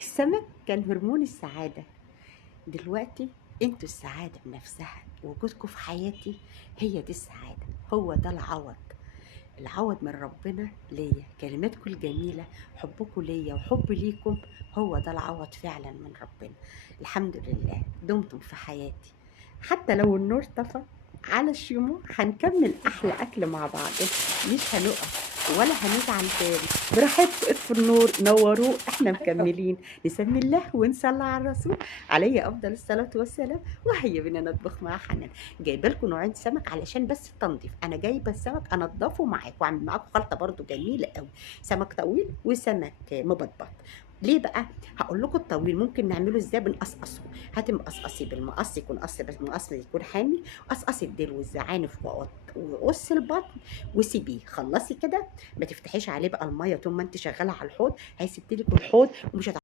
السمك كان هرمون السعادة. دلوقتي انتوا السعادة بنفسها، وجودكم في حياتي هي دي السعادة، هو ده العوض. العوض من ربنا ليا، كلماتكم الجميلة، حبكم ليا وحب ليكم، هو ده العوض فعلا من ربنا. الحمد لله دمتم في حياتي. حتى لو النور طفى على الشموع هنكمل أحلى أكل مع بعض، مش هنقف ولا هنزعل تاني. براحتكم اطفوا النور نوروه، احنا مكملين نسمي الله ونصلي على الرسول عليه افضل الصلاه والسلام. وهيا بينا نطبخ مع حنان. جايبه لكم نوعين سمك علشان بس التنظيف، انا جايبه السمك انضفه معاكم واعمل معاكم خلطه برضو جميله قوي. سمك طويل وسمك مبطبط. ليه بقى؟ هقول لكم الطويل ممكن نعمله ازاي. بنقصقصه. هاتي مقصقصي بالمقص، يكون قص بس مقص يكون حامي. قصقصي الديل والزعانف وقص البطن وسيبيه. خلصي كده، ما تفتحيش عليه بقى الميه طول ما انت شغاله على الحوض، هيسيبتلك الحوض ومش